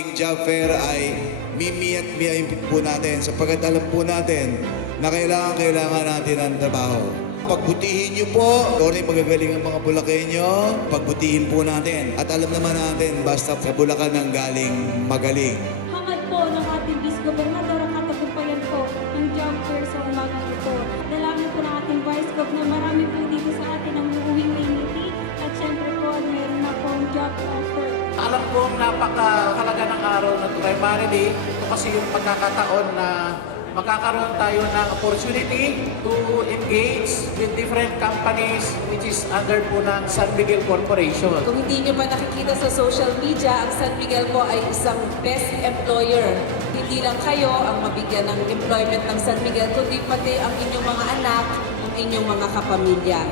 ating job fair ay mimi at miyain po natin sapagkat alam po natin na kailangan natin ng trabaho. Pagbutihin niyo po, Tony, magagaling ang mga Bulakenyo, pagbutihin po natin. At alam naman natin, basta sa Bulacan ang galing magaling. Hangad po ng ating Vice Gobernador ang katagumpayan po ng job fair sa umagang ito. Dalangin po ng ating Vice Gov na marami po dito sa atin ang uuwing may ngiti at syempre po mayroon na po ang job offer. Alam kong napakahalaga ng araw na primarily ito kasi yung pagkakataon na magkakaroon tayo ng opportunity to engage with different companies which is under po ng San Miguel Corporation. Kung hindi nyo pa nakikita sa social media, ang San Miguel po ay isang best employer. Hindi lang kayo ang mabigyan ng employment ng San Miguel, kundi pati ang inyong mga anak, ang inyong mga kapamilya.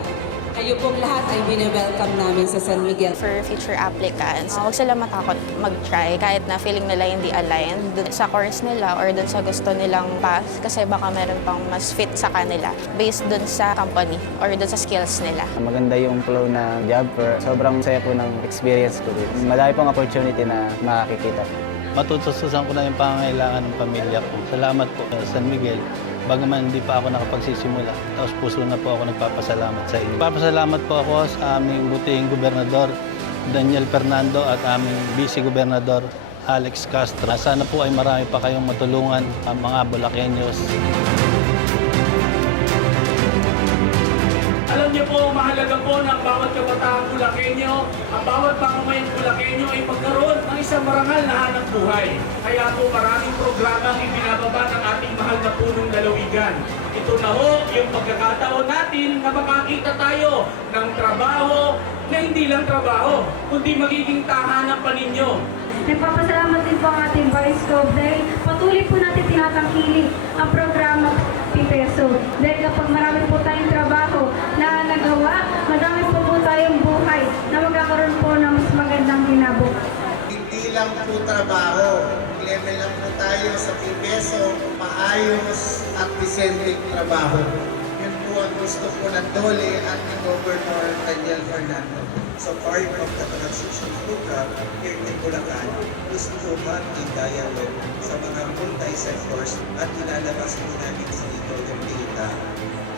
Kayo pong lahat ay bine-welcome namin sa San Miguel. For future applicants, huwag sila matakot mag-try kahit na feeling nila hindi aligned dun sa course nila or dun sa gusto nilang path kasi baka meron pang mas fit sa kanila based dun sa company or dun sa skills nila. Maganda yung flow na job fair. Sobrang saya po ng experience ko dito. Madami pong opportunity na makakikita. Matutustusan ko na yung pangangailangan ng pamilya ko. Salamat po sa San Miguel. Bagaman hindi pa ako nakapagsisimula, tapos puso na po ako nagpapasalamat sa inyo. Nagpapasalamat po ako sa aming butihing gobernador, Daniel Fernando, at aming vice gobernador, Alex Castro. Sana po ay marami pa kayong matulungan ang mga Bulakenyos. Alam niyo po, mahalaga po ng bawat kabataang Bulakenyo, ang bawat pamamayang Bulakenyo ay magkaroon ng isang marangal na hanap buhay. Kaya po maraming programa ang ibinababa ng ating mahal na punong lalawigan. Ito na ho yung pagkakataon natin na makakita tayo ng trabaho na hindi lang trabaho, kundi magiging tahanan pa ninyo. Nagpapasalamat din po ang ating Vice Gov dahil patuloy po natin tinatangkilik ang programa Pipeso. Dahil kapag marami po tayong trabaho na nagawa, madami po tayong buhay na magkakaroon po ng mas magandang kinabukasan. Hindi lang po trabaho, level lang po tayo sa Pipeso, maayos at decenteng trabaho. Yun po ang gusto po ng Dole at ni Governor Daniel Fernando. So part of the transition program here in Bulacan is to have a dialogue sa mga multi-sectors at ilalabas po namin sa ito yung data.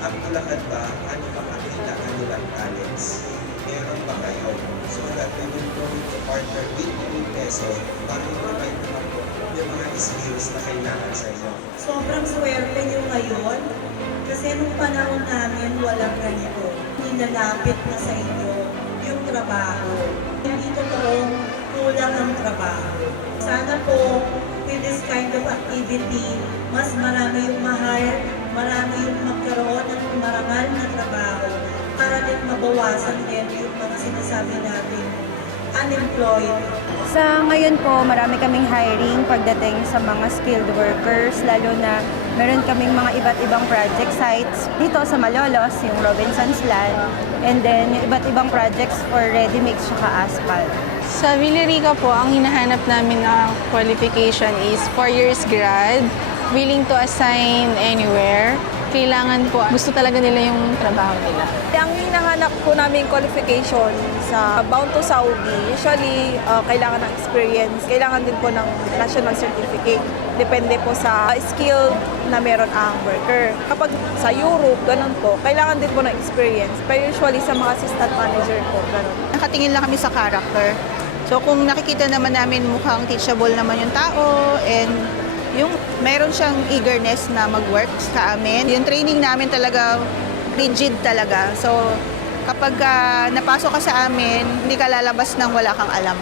Ang Bulacan ba, ano ba ang kailangan nilang talents? Meron ba kayo? So that we will go to partner with Pipeso para i-provide naman po yung mga skills na kailangan sa inyo. Sobrang swerte nyo ngayon kasi nung panahon namin walang ganito. Nilalapit na sa inyo yung trabaho. Hindi totoong kulang ang trabaho. Sana po with this kind of activity, mas marami yung ma-hire, marami yung magkaroon ng marangal na trabaho para din mabawasan din yung mga sinasabi natin unemployed. Sa ngayon po, marami kaming hiring pagdating sa mga skilled workers, lalo na meron kaming mga iba't ibang project sites dito sa Malolos, yung Robinson's Land, and then yung iba't ibang projects for ready-mix at asphalt. Sa Villarica po, ang hinahanap namin na qualification is 4 years grad, willing to assign anywhere. Kailangan po, gusto talaga nila yung trabaho nila. Ang hinahanap po namin qualification sa Bound to Saudi, usually kailangan ng experience, kailangan din po ng national certificate. Depende po sa skill na meron ang worker. Kapag sa Europe, ganun po, kailangan din po ng experience. Pero usually sa mga assistant manager po, ganun. Nakatingin lang kami sa character. So kung nakikita naman namin mukhang teachable naman yung tao and yung meron siyang eagerness na mag-work sa amin. Yung training namin talaga rigid talaga. So kapag napasok ka sa amin, hindi ka lalabas nang wala kang alam.